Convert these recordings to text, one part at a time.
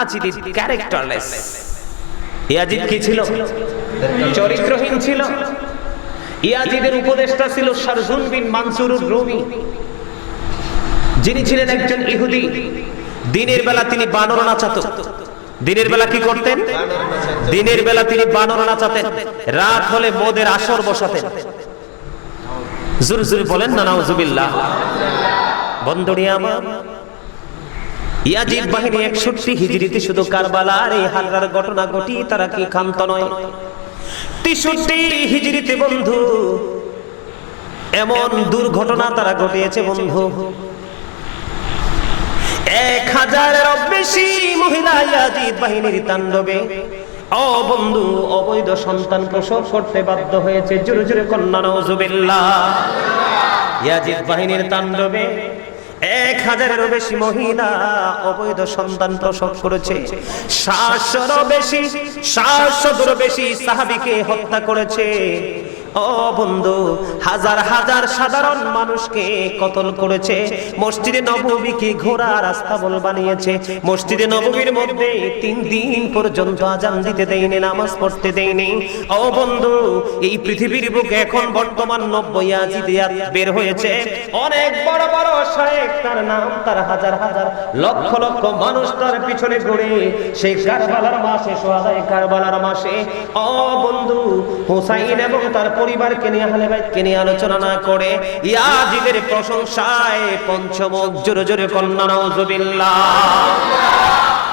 Yazid characterless. Yazid কি ছিল? চরিত্রহীন ছিল। ইয়াজিদের উপদেষ্টা ছিল শারজুন বিন মানসুরুর রুমি, যিনি ছিলেন একজন ইহুদি। দিনের বেলা তিনি বানর নাচাতেন। দিনের বেলা কি করতেন? দিনের বেলা তিনি বানর নাচাতেন, রাত হলে মদের আসর বসাতেন। জোরে জোরে বলেন না নাউজুবিল্লাহ। বন্ধুরা আমার, ইয়াজিদ বাহিনী 61 হিজরিতে শুধু কারবালার এই হামলার ঘটনা ঘটি তারা কি ক্ষান্ত নয়। 63 হিজরিতে বন্ধু এমন দুর্ঘটনা তারা ঘটিয়েছে বন্ধু, 1000-এর বেশি মহিলা ইয়াজিদ বাহিনীর তাণ্ডবে ও বন্ধু অবৈধ সন্তান প্রসব করতে বাধ্য হয়েছে। জোরে জোরে কন্যা নাউজুবিল্লাহ। ইয়াজিদ বাহিনীর তাণ্ডবে 1000-এরও বেশি মহিলা অবৈধ সন্তান প্রসব করেছে। 700-র বেশি সাহাবীকে হত্যা করেছে। ও বন্ধু, হাজার হাজার সাধারণ মানুষকে কতল করেছে। মসজিদে নববীকে ঘোড়া রাস্তা বল বানিয়েছে। মসজিদে নববীর মধ্যে 3 দিন পর্যন্ত আজান দিতে দেয়নি, নামাজ পড়তে দেয়নি। ও বন্ধু, এই পৃথিবীর বুকে এখন বর্তমান 90 ইয়াজিদ বের হয়েছে। অনেক বড় বড় শায়েখ, তার নাম, তার হাজার হাজার লক্ষ লক্ষ মানুষ তার পিছনে ঘুরে সেই কারবালার মাসে, সোহাদায়ে কারবালার মাসে ও বন্ধু হুসাইন এবং তার পরিবারকে নিয়ে, আহলে বাইতকে নিয়ে আলোচনা না করে ইয়াজিদের প্রশংসায় পঞ্চমুখ। জোরে জোরে কন্যা নাউজুবিল্লাহ।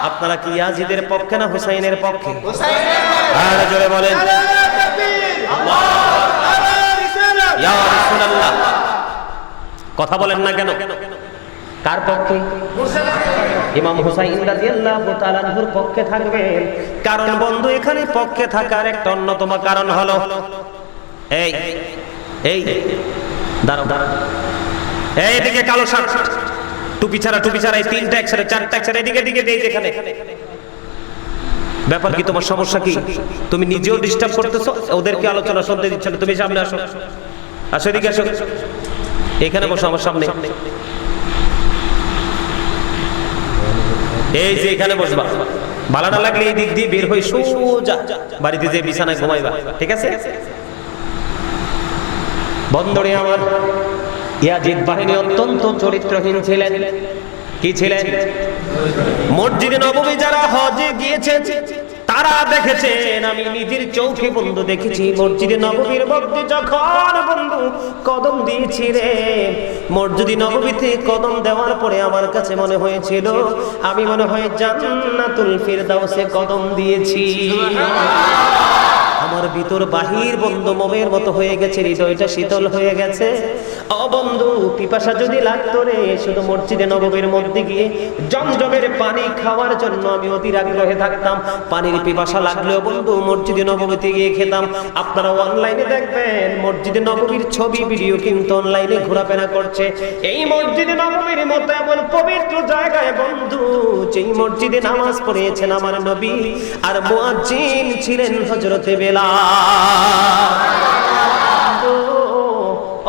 আপনারা কি ইয়াজিদের পক্ষে না হুসাইনের পক্ষে? আর জোরে বলেন ইয়া রাসূলুল্লাহ। কথা বলেন না কেন? কার পক্ষে? ইমাম হুসাইন রাদিয়াল্লাহু তাআলা আনহুর পক্ষে থাকবেন। কারণ বন্ধু, এখানে পক্ষে থাকার একটা অন্যতম কারণ হলো এই এই দাঁড়াও দাঁড়াও, এইদিকে কালো শার্ট, টুপি ছাড়া এই 3টা একসাথে, 4টা একসাথে, এদিকে এদিকে এই যেখানে। ব্যাপার কি? তোমার সমস্যা কি? তুমি নিজেও ডিস্টার্ব করতেছো, ওদেরকে আলোচনা শুনতে দিচ্ছ না। তুমি সামনে আসো, আসো, এদিকে আসো, এখানে বসো আমার সামনে। এই যে এখানে বসবা, ভালো না লাগলে এই দিক দিয়ে বের হয়ে সোজা বাড়িতে যে বিছানায় ঘুমাইবা, ঠিক আছে? বন্ধুরে আমার, ইয়াজিদ বাহিনী অত্যন্ত চরিত্রহীন ছিলেন। কি ছিলেন? মসজিদে নববী যারা হজে গিয়েছেন তারা দেখেছেন, আমি নিজের চোখে বন্ধু দেখেছি, মসজিদে নববীর মধ্যে যখন বন্ধু কদম দিয়েছি রে, মসজিদে নববীতে কদম দেওয়ার পরে আমার কাছে মনে হয়েছিল আমি মনে হয় জান্নাতুল ফিরদাউসে কদম দিয়েছি। আমার ভিতর বাহির বন্ধু মোমের মতো হয়ে গেছে, হৃদয়টা শীতল হয়ে গেছে। ও বন্ধু, পিপাসা যদি লাগতো রে, শুধু মসজিদে নববীর মধ্যে গিয়ে জমজমের পানি খাওয়ার জন্য আমি অধীর আগ্রহে থাকতাম। পানির পিপাসা লাগলেও বন্ধু মসজিদে নববীতে গিয়ে খেতাম। আপনারা অনলাইনে দেখবেন মসজিদে নববীর ছবি ভিডিও কিন্তু অনলাইনে ঘোরাফেরা করছে। এই মসজিদে নববীর মতো এমন পবিত্র জায়গায় বন্ধু, যেই মসজিদে নামাজ পড়িয়েছেন আমার নবী, আর মুয়াজ্জিন ছিলেন হযরতে বেলাল।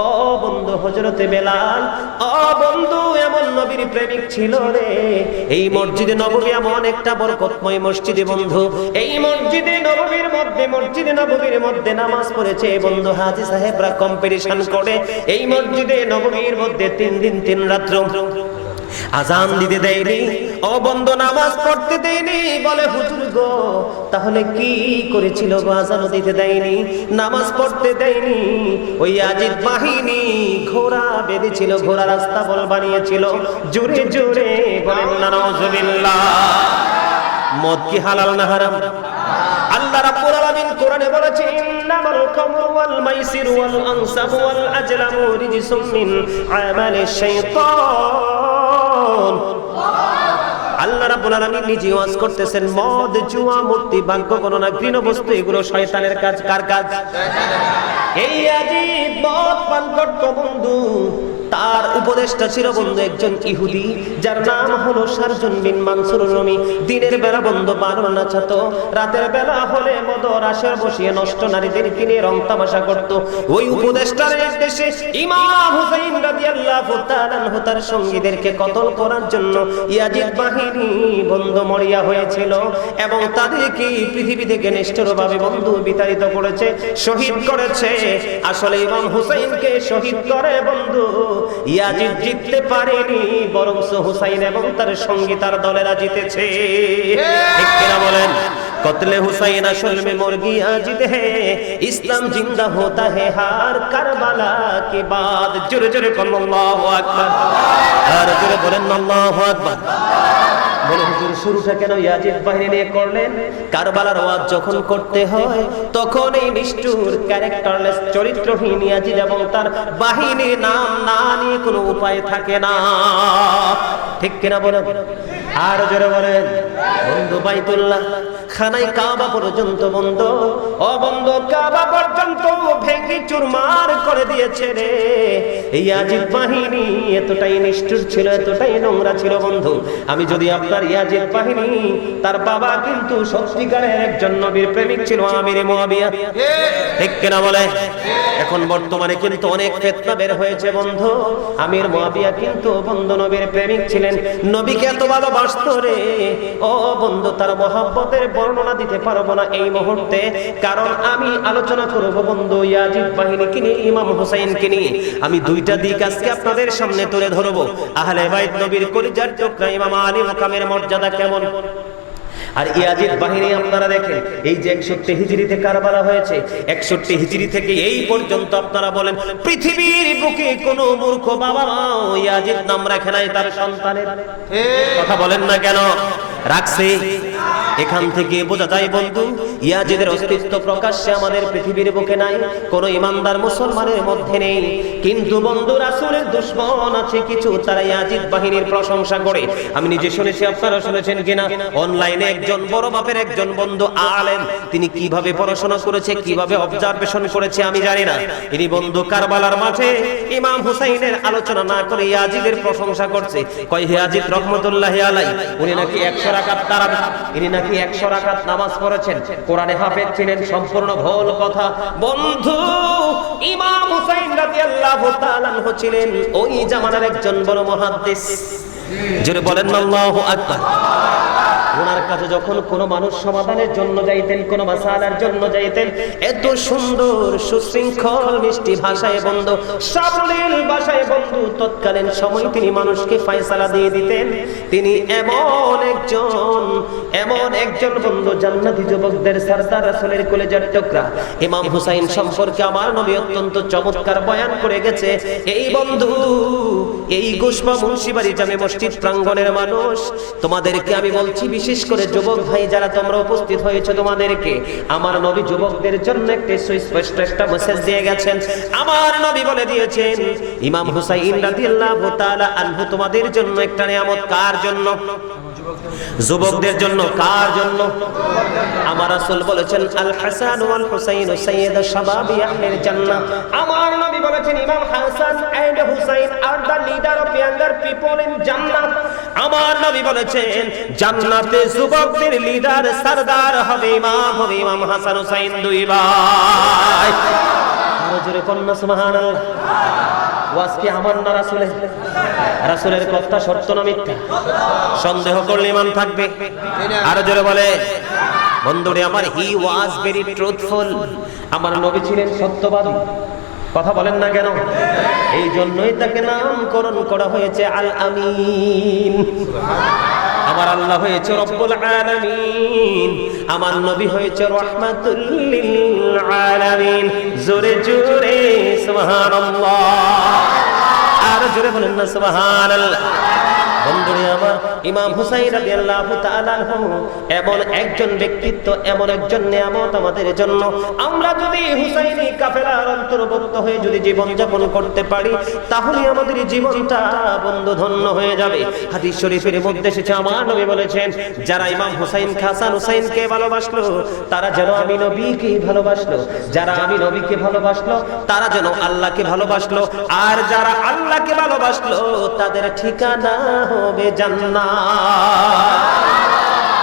ও বন্ধু, হযরতে বেলাল, ও বন্ধু, এমন নবীর প্রেমিক ছিল রে। এই মসজিদে নববী এমন একটা বরকতময় মসজিদে বন্ধু, এই মসজিদে নববীর মধ্যে নামাজ পড়েছে বন্ধু হাজী সাহেবরা কম্পিটিশন করে। এই মসজিদে নববীর মধ্যে 3 দিন 3 রাত্র আজান দিতে দেয়নি, ও বন্ধু নামাজ পড়তে দেয়নি। বলে হুজুর গো, তাহলে কি করেছিল গো? আজান দিতে দেয়নি, নামাজ পড়তে দেয়নি। ওই ইয়াজিদ বাহিনী ঘোড়া বেঁধেছিল, ঘোড়া রাস্তা বল বানিয়েছিল। জোরে জোরে বলেন না নাউজুবিল্লাহ। মদ কি হালাল না হারাম? আল্লাহ রাব্বুল আলামিন কোরআনে বলেছেন, ইন্নামাল খামরু ওয়াল মাইসিরু ওয়াল আনসাবু ওয়াল আজলামু রিজসুম মিন আমালিশ শাইতান। আল্লাহ রাব্বুল আলামিন নিজে ওয়াজ করতেছেন, মদ, জুয়া, মূর্তি, ভাগ্য গণনা, ঘৃণ বস্তু, এগুলো শয়তানের কাজ। কার কাজ? এই ইয়াজিদ মদ পান করত বন্ধু, তার উপদেষ্টা ছিল বন্ধু একজন ইহুদি, যার নাম হলো শারজুন বিন মানসুর রুমি। দিনের বেলা বন্ধু বানর নাচাতো, রাতের বেলা হলে মদর আসর বসিয়ে নষ্ট নারীদের কিনে রং তামাশা করত। ওই উপদেষ্টার নির্দেশে ইমাম হুসাইন রাদিয়াল্লাহু তাআলা আনহু তার সঙ্গীদেরকে কতল করার জন্য ইয়াজিদ বাহিনী বন্ধু মরিয়া হয়েছিল এবং তাদেরকে পৃথিবী থেকে নিষ্ঠুরভাবে বন্ধু বিতাড়িত করেছে, শহীদ করেছে। আসলে ইমাম হুসাইনকে শহীদ করে বন্ধু ইয়াজিদ জিততে পারেনি, বরং হুসাইন এবং তার সঙ্গী তার দলেরা জিতেছে। ঠিক কিনা বলেন? कत्ले हुसैन असल में मुर्गी याजिद है, इस्लाम जिंदा होता है हर करबला के बाद। जुरे जुरे अल्लाहु अकबर, और जुरे बोलें अल्लाहु अकबर। বলে হুজুর শুরুটা কেন ইয়াজিদ বাহিনী নিয়ে করলেন? কারবালার ওয়াজ যখন করতে হয় তখন এই নিষ্ঠুর ক্যারেক্টারলেস চরিত্রহীন ইয়াজিদ এবং তার বাহিনীর নাম না নিয়ে কোনো উপায় থাকে না। ঠিক কিনা বলেন? আর জোরে বলেন। বন্ধু বাইতুল্লাহ খানাই কাবা পর্যন্ত বন্ধ, ও বন্ধু কাবা পর্যন্ত ভেঙে চুরমার করে দিয়েছে রে। এই ইয়াজিদ বাহিনী এতটাই নিষ্ঠুর ছিল, এতটাই নোংরা ছিল বন্ধু। আমি যদি আপনার ইয়াজিদ বাহিনী, তার বাবা কিন্তু সত্যিকারের একজন নবীর প্রেমিক ছিল, আমির মুয়াবিয়া। ঠিক কিনা বলে? এখন বর্তমানে কিন্তু অনেক ফিতনা বের হয়েছে বন্ধু। আমির মুয়াবিয়া কিন্তু বন্ধু নবীর প্রেমিক ছিলেন, নবীকে এত ভালোবাসতো রে। ও বন্ধু তার মহব্বতের বর্ণনা দিতে পারবো না এই মুহূর্তে, কারণ আমি আলোচনা করব বন্ধু ইয়াজিদ বাহিনীকে নিয়ে, ইমাম হুসাইনকে নিয়ে। আমি দুইটা দিক আজকে আপনাদের সামনে তুলে ধরবো। আহলে বাইত নবীর কলিজার টুকরা ইমাম আলী মাকামের মর্যাদা কেমন। আর ইয়াজিদ বাহিনী আপনারা দেখেন, এই যে 61 হিজরিতে কারবালা হয়েছে, 61 হিজরি থেকে এই পর্যন্ত আপনারা বলেন পৃথিবীর বুকে কোন মূর্খ বাবা ইয়াজিদ নাম রাখে নাই তার সন্তানের? কথা বলেন না কেন? রাখছে। এখান থেকে বোঝা যায় বন্ধু ইয়াজিদের অস্তিত্ব প্রকাশ্যে আমাদের পৃথিবীর বুকে নাই, কোন ইমানদার মুসলমানের মধ্যে নেই। কিন্তু বন্ধু রাসূলের দুশমন আছে কিছু, তারা ইয়াজিদ বাহিনীর প্রশংসা করে। আমি নিজে শুনেছি, আপনারা শুনেছেন কিনা? অনলাইনে একজন বড় বাপের একজন বন্ধু আলেম, তিনি কিভাবে পড়াশোনা করেছে, কিভাবে অবজারভেশন করেছে আমি জানি না। ইনি বন্ধু কারবালার মাঠে ইমাম হুসাইনের আলোচনা না করে ইয়াজিদের প্রশংসা করছে। কয় ইয়াজিদ রহমাতুল্লাহি আলাইহি উনি নাকি 100 রাকাত তারাবি, ইনি নাকি 100 রাকাত নামাজ পড়েছেন, কোরআনে হাফেজ ছিলেন। সম্পূর্ণ ভুল কথা বন্ধু। ইমাম হুসাইন রাদিয়াল্লাহু তাআলা আনহু ছিলেন ওই জামানার একজন বড় মুহাদ্দিস। জোরে বলেন আল্লাহু আকবার। ওনার কাছে যখন কোনো মানুষ সমাধানের জন্য যাইতেন, কোনো মাসালার জন্য যাইতেন, এত সুন্দর সুশৃঙ্খল মিষ্টি ভাষায় বন্ধু, সাবলীল ভাষায় বন্ধু তৎকালীন সময় তিনি মানুষকে ফয়সালা দিয়ে দিতেন। তিনি এমন একজন বন্ধু জান্নাতি যুবকদের সরদার, রাসূলের কলিজার টুকরা ইমাম হুসাইন সম্পর্কে আমার নবী অত্যন্ত চমৎকার বয়ান করে গেছে। এই বন্ধু, এই গোশবা মুন্সিবাড়ি জামে মসজিদ প্রাঙ্গণের মানুষ, তোমাদেরকে আমি বলছি, বিশেষ করে যুবক ভাই যারা তোমরা উপস্থিত হয়েছে, তোমাদেরকে আমার নবী যুবকদের জন্য একটা সুস্পষ্ট একটা মেসেজ দিয়ে গেছেন। আমার নবী বলে দিয়েছেন ইমাম হুসাইন রাদিয়াল্লাহু তাআলা আনহু তোমাদের জন্য একটা নিয়ামত। কার জন্য? যুবকদের জন্য। কার জন্য? আমার রাসূল বলেছেন আল হাসান ওয়াল হুসাইন সাইয়্যিদু শাবাবি আহলিল জান্নাহ। আমার নবী বলেছেন ইমাম Hasan and Hussain are the leader of younger people in জান্নাত। আমার নবী বলেছেন জান্নাতে যুবকদের লিডার, সরদার হবে, ইমাম হবে ইমাম হাসান হুসাইন দুই ভাই। আরো জোরে কন্যা সুবহানাল্লাহ। ওয়াজ কি আমার না রাসূলের? রাসূলের কথা সত্য না মিথ্যা? সন্দেহ করলে ঈমান থাকবে। আরো জোরে বলে বন্ধুরে আমার, হি ওয়াজ ভেরি ট্রুথফুল। আমার নবী ছিলেন সত্যবাদী। কথা বলেন না কেন? এই জন্যই তাকে নামকরণ করা হয়েছে আল আমিন। আমার আল্লাহ হয়েছে রব্বুল আলামিন, আমার নবী হয়েছে রাহমাতুল লিল আলামিন। জোরে জোরে সুবহানাল্লাহ। আর জোরে বলেন না সুবহানাল্লাহ। বন্ধুরে আমার, ইমাম হুসাইন রাদিয়াল্লাহু তাআলা আনহু এমন একজন ব্যক্তিত্ব, এমন একজন নিয়ামত আমাদের জন্য। আমরা যদি হুসাইনি কাফেলার অন্তর্ভুক্ত হয়ে যদি জীবন যাপন করতে পারি, তাহলে আমাদের জীবনটা বন্ধু ধন্য হয়ে যাবে। হাদিস শরীফের মধ্যে এসেছে, আমার নবী বলেছেন, যারা ইমাম হুসাইন হাসান হুসাইনকে ভালোবাসলো তারা যেন আমি নবীকে ভালোবাসলো, যারা আমি নবীকে ভালোবাসলো তারা যেন আল্লাহকে ভালোবাসলো, আর যারা আল্লাহকে ভালোবাসলো তাদের ঠিকানা হবে জান্নাত।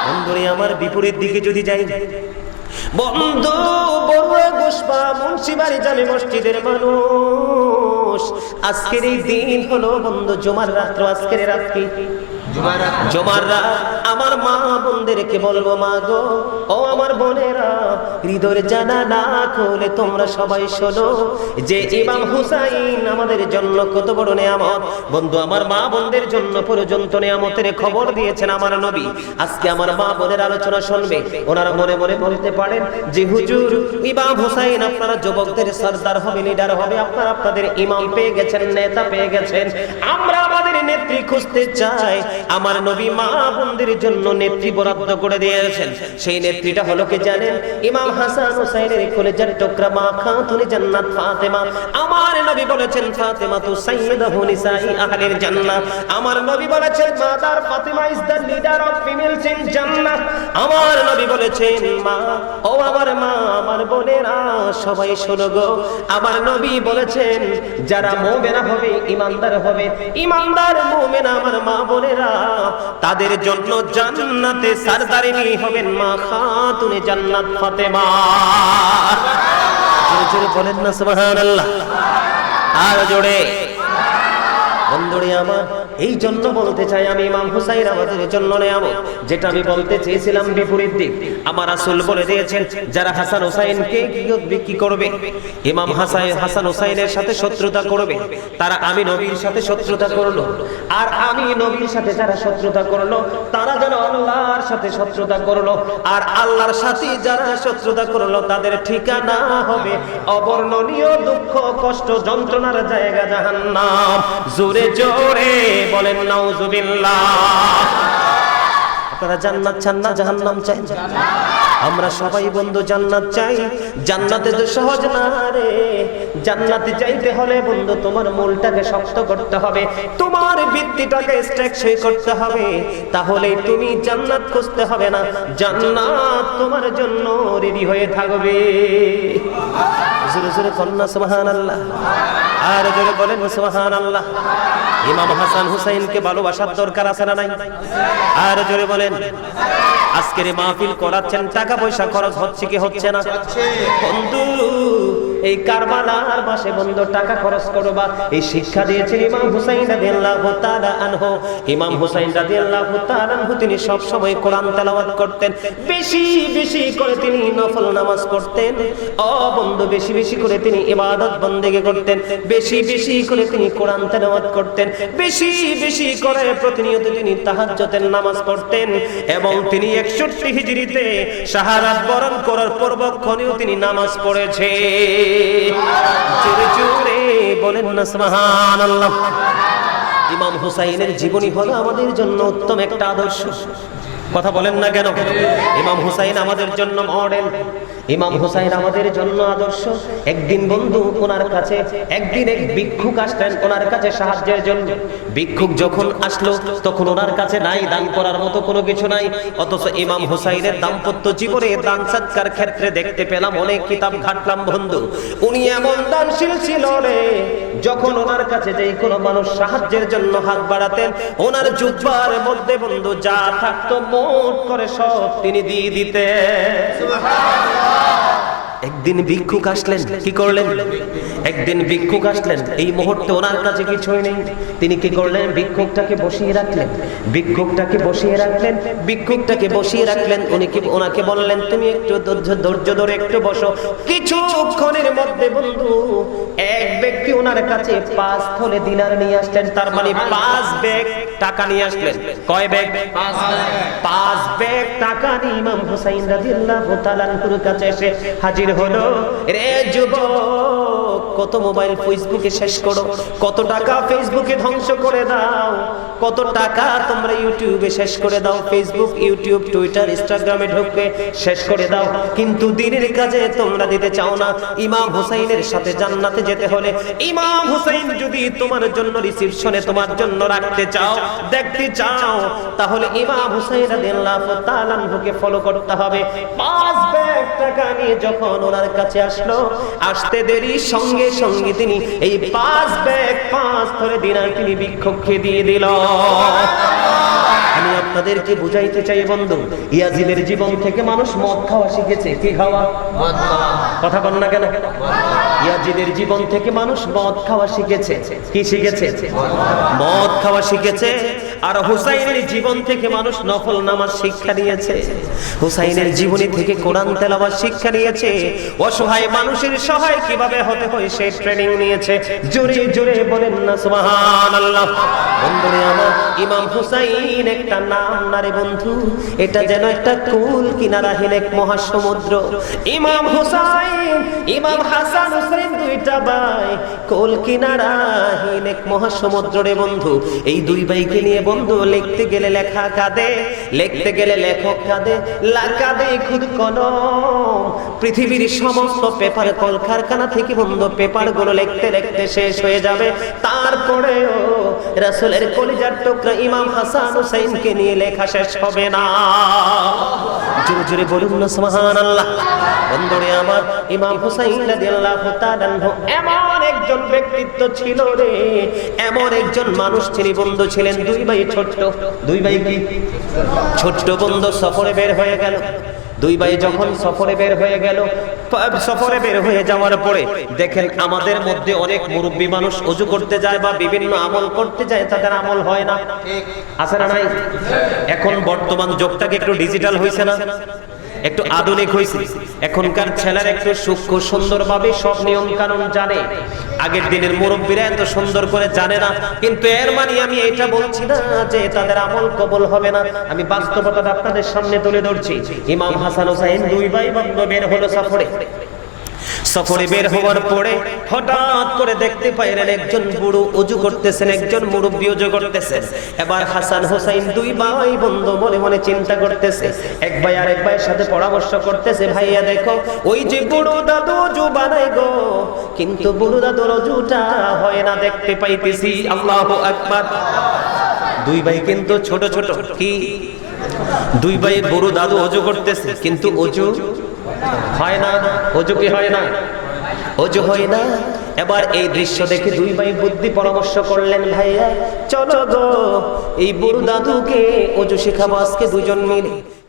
বন্ধুরে আমার, বিপরীত দিকে যদি যাই, বন্ধু বড়ুয়া গোসবা মুন্সিবাড়ি জামে মসজিদের মানুষ, আজকের এই দিন হলো বন্ধু জুমার রাত্র। আজকের রাত কি? জুমার রাত। আমার মা বোনদেরকে বলবো, মা গো, ও আমার বোনেরা, হৃদয়ের জানালা খুলে তোমরা সবাই শোনো যে ইমাম হুসাইন আমাদের জন্য কত বড় নিয়ামত। বন্ধু, আমার মা বোনদের জন্য পর্যন্ত নিয়ামতের খবর দিয়েছেন আমার নবী। আজকে আমার মা বোনের আলোচনা শুনবে, ওনারা মনে মনে বলতে পারেন যে হুজুর, ইমাম হুসাইন আপনারা যুবকদের সরদার হবে, লিডার হবে, আপনারা আপনাদের ইমাম পেয়ে গেছেন, নেতা পেয়ে গেছেন, আমরা আমাদের নেত্রী খুঁজতে চাই। আমার নবী মা বোনদের জন্য নেত্রী বরাদ্দ করে দিয়েছেন। সেই নেত্রীটা হলো কি জানেন? ইমাম হাসান হুসাইনের কলেজার টুকরা মা খাতুনে জান্নাত ফাতেমা। আমার নবী বলেছেন, ফাতেমা তু সাইয়্যিদাতু নিসাই আহলিল জান্নাহ। আমার নবী বলেছেন, mother Fatema is the leader of females in জান্নাহ। আমার নবী বলেছেন, মা, ও আমার মা, আমার বোনেরা সবাই শোনো গো, আমার নবী বলেছেন, যারা মুমিনা হবে, ঈমানদার হবে, ঈমানদার মুমিনা আমার মা বোনেরা, তাদের জন্য জান্নাতে সরদারিনী হবেন মা খাতুনে জান্নাত ফাতেমা। জোরে জোরে বলেন না সুবহানাল্লাহ, আর জোরে। বন্ধুরে আমার, এই জন্য বলতে চাই আমি, ইমাম হুসাইন আমাদের জন্য নিয়ামত। যেটা আমি বলতে চেয়েছিলাম বিপরীত দিক, আমার রাসূল বলে দিয়েছেন, যারা হাসান হুসাইনকে কি করবে, ইমাম হাসান হুসাইনের সাথে শত্রুতা করবে, তারা আমি নবীর সাথে শত্রুতা করলো। আর আমি নবীর সাথে যারা শত্রুতা করলো, তারা যেন আল্লাহর সাথে শত্রুতা করলো। আর আল্লাহর সাথে যারা শত্রুতা করলো, তাদের ঠিকানা হবে অবর্ণনীয় দুঃখ, কষ্ট, যন্ত্রণার জায়গা জাহান্নাম। জোরে জোরে বলেন নাউজুবিল্লাহ। আপনারা জান্নাত চান না জাহান্নাম চাই? আমরা সবাই বন্ধু জান্নাত চাই। জান্নাতে তো সহজ না রে। জান্নাতে চাইতে হলে বন্ধু তোমার মূলটাকে শক্ত করতে হবে, তোমার ভিত্তিটাকে স্ট্রং করতে হবে, তাহলে তুমি জান্নাত খুঁজতে হবে না, জান্নাত তোমার জন্য রেডি হয়ে থাকবে। জোরে জোরে কন্যা সুবহানাল্লাহ, আর জোরে বলেন সুবহানাল্লাহ। ইমাম হাসান হুসাইনকে ভালোবাসার দরকার আছে না নাই? আর জোরে বলেন। আজকের মাহফিল করাচ্ছেন, টাকা পয়সা খরচ হচ্ছে কি হচ্ছে না? বন্ধু, এই কারবালার মাসে বন্ধু টাকা খরচ করবা, এই শিক্ষা দিয়েছেন ইমাম হুসাইন রাদিয়াল্লাহু তাআলা আনহু। ইমাম হুসাইন রাদিয়াল্লাহু তাআলা আনহু তিনি সব সময় কোরআন তেলাওয়াত করতেন, বেশি বেশি করে তিনি নফল নামাজ পড়তেন। ও বন্ধু, বেশি বেশি করে তিনি ইবাদত বন্দেগি করতেন, বেশি বেশি করে তিনি কোরআন তেলাওয়াত করতেন, বেশি বেশি করে প্রতিনিয়ত তিনি তাহাজ্জুদের নামাজ পড়তেন। এবং তিনি 61 হিজরিতে শাহাদাত বরণ করার পূর্বক্ষণেও তিনি নামাজ পড়েছে। জোরে জোরে বলেন না সুবহানাল্লাহ। ইমাম হুসাইনের জীবনী হলো আমাদের জন্য উত্তম একটা আদর্শ। কথা বলেন না কেন? ইমাম হুসাইন আমাদের জন্য মডেল, ইমাম হুসাইন আমাদের জন্য আদর্শ। একদিন বন্ধু ওনার কাছে একদিন এক ভিক্ষুক আসলেন ওনার কাছে সাহায্যের জন্য। ভিক্ষুক যখন আসলো তখন ওনার কাছে নাই, দান করার মতো কোনো কিছু নাই। অথচ ইমাম হুসাইনের দাম্পত্য জীবনে দান সৎকার ক্ষেত্রে দেখতে পেলাম, অনেক কিতাব ঘাটলাম বন্ধু, উনি এমন দানশীল ছিল রে, যখন ওনার কাছে যেই কোনো মানুষ সাহায্যের জন্য হাত বাড়াতেন, ওনার জুব্বার মধ্যে বন্ধু যা থাকতো মোট করে সব তিনি দিয়ে দিতেন। সুবহানাল্লাহ। একদিন ভিক্ষুক আসলেন, কি করলেন? একদিন ভিক্ষুক আসলেন, এই মুহূর্তে ওনার কাছে কিছুই নেই। তিনি কি করলেন? ভিক্ষুকটাকে বসিয়ে রাখলেন, ভিক্ষুকটাকে বসিয়ে রাখলেন, ভিক্ষুকটাকে বসিয়ে রাখলেন। উনি কি ওনাকে বললেন, তুমি একটু ধৈর্য ধরে একটু বসো। কিছুক্ষণের মধ্যে বন্ধু এক ব্যক্তি ওনার কাছে 5 থলে দিনার নিয়ে আসলেন, তার মানে 5 ব্যাগ টাকা নিয়ে আসলেন। কয় ব্যাগ? 5 ব্যাগ টাকা নিয়ে ইমাম হুসাইন রাদিয়াল্লাহু তাআলা আনহুর কাছে এসে হাজির হলো। রে যুবক, কত মোবাইল ফেসবুকে শেষ করো, কত টাকা ফেসবুকে ধ্বংস করে দাও, কত টাকা তোমরা ইউটিউবে শেষ করে দাও, ফেসবুক, ইউটিউব, টুইটার, ইনস্টাগ্রামে ঢুকে শেষ করে দাও, কিন্তু দ্বীনের কাজে তোমরা দিতে চাও না। ইমাম হুসাইনের সাথে জান্নাতে যেতে হলে ইমাম হুসাইন যদি তোমার জন্য রিসিপশনে তোমার জন্য রাখতে চাও, দেখতে চাও, তাহলে ইমাম হুসাইন রাদিয়াল্লাহু তাআলা আনহুকে ফলো করতে হবে। 5 ব্যাগ টাকা নিয়ে যখন ওনার কাছে আসলো, আসতে দেরি সঙ্গে সঙ্গে তিনি এই 5 ব্যাগ 5 ধরে দিনার তিনি ভিক্ষুককে দিয়ে দিল। আমি আপনাদেরকে বুঝাইতে চাই বন্ধু, ইয়াজিদের জীবন থেকে মানুষ মদ খাওয়া শিখেছে। কি খাওয়া? মদ খাওয়া। কথা বল না কেন? ইয়াজিদের জীবন থেকে মানুষ মদ খাওয়া শিখেছে। কি শিখেছে? মদ খাওয়া শিখেছে। আর হুসাইনের জীবন থেকে মানুষ নফল নামাজ শিক্ষা নিয়েছে, হুসাইনের জীবনী থেকে কোরআন তেলাওয়াত শিক্ষা নিয়েছে, অসহায় মানুষের সহায় কিভাবে হতে হয় সেই ট্রেনিং নিয়েছে। জোরে জোরে বলেন না সুবহানাল্লাহ। বন্ধুরে আমার, ইমাম হুসাইন একটা নাম না রে বন্ধু, এটা যেন একটা কুল কিনারাহীন এক মহাসমুদ্র। ইমাম হুসাইন, ইমাম হাসান হুসাইন দুইটা ভাই, কুল কিনারাহীন এক মহাসমুদ্র রে বন্ধু। এই দুই ভাইকে নিয়ে বন্ধু লিখতে গেলে লেখা কাঁদে, লিখতে গেলে লেখক কাঁদে, কাঁদে খুদ কলম। পৃথিবীর সমস্ত পেপার কলকারখানা থেকে বন্ধু পেপার গুলো লিখতে লিখতে শেষ হয়ে যাবে, তারপরেও রাসূলের কলিজার টুকরা ইমাম হাসান হুসাইনকে নিয়ে লেখা শেষ হবে না। জোরে জোরে বলুন না সুবহানাল্লাহ। বন্ধুরে আমার, ইমাম হুসাইন রাদিয়াল্লাহু তাআলা আনহু এমন একজন ব্যক্তিত্ব ছিল রে, এমন একজন মানুষ তিনি বন্ধু ছিলেন। দুই ভাই ছোট্ট, দুই ভাই কি ছোট্ট বন্ধু সফরে বের হয়ে গেল। দুই ভাই যখন সফরে বের হয়ে গেল, সফরে বের হয়ে যাওয়ার পরে দেখেন আমাদের মধ্যে অনেক মুরব্বী মানুষ ওযু করতে যায় বা বিভিন্ন আমল করতে যায়, তাদের আমল হয় না, আছে না নাই? এখন বর্তমান যুগটাকে একটু ডিজিটাল হয়েছে না, একটু আধুনিক হয়েছে। এখনকার ছেলেরা একটু সূক্ষ্ম সুন্দরভাবে সব নিয়ম কানুন জানে, আগের দিনের মুরব্বীরা এত সুন্দর করে জানে না। কিন্তু এর মানে আমি এটা বলছি না যে তাদের আমল কবুল হবে না, আমি বাস্তবতা আপনাদের সামনে তুলে ধরছি। ইমাম হাসান হুসাইন দুই ভাই বন্ধু বের হলো সফরে। সফরে বের হওয়ার পরে হঠাৎ করে দেখতে পাইলেন একজন বুড়ো ওযু করতেছেন, একজন মুরব্বি ওযু করতেছেন। এবার হাসান হুসাইন দুই ভাই বন্ধু মনে মনে চিন্তা করতেছে, এক ভাই আরেক ভাইয়ের সাথে পরামর্শ করতেছে, ভাইয়া দেখো ওই যে বুড়ো দাদু ওযু বানায় গো, কিন্তু বুড়ো দাদুর ওযুটা হয় না দেখতে পাইতেছি। আল্লাহু আকবার। দুই ভাই কিন্তু ছোট ছোট, কি দুই ভাই বুড়ো দাদু ওযু করতেছে কিন্তু ওযু হয় না, ওযু কি হয় না? ওযু হয় না। এবার এই দৃশ্য দেখে দুই ভাই বুদ্ধি পরামর্শ করলেন, ভাইয়া চলো গো এই বুড়ো দাদুকে ওযু শেখাবো আজকে দুজন মিলে।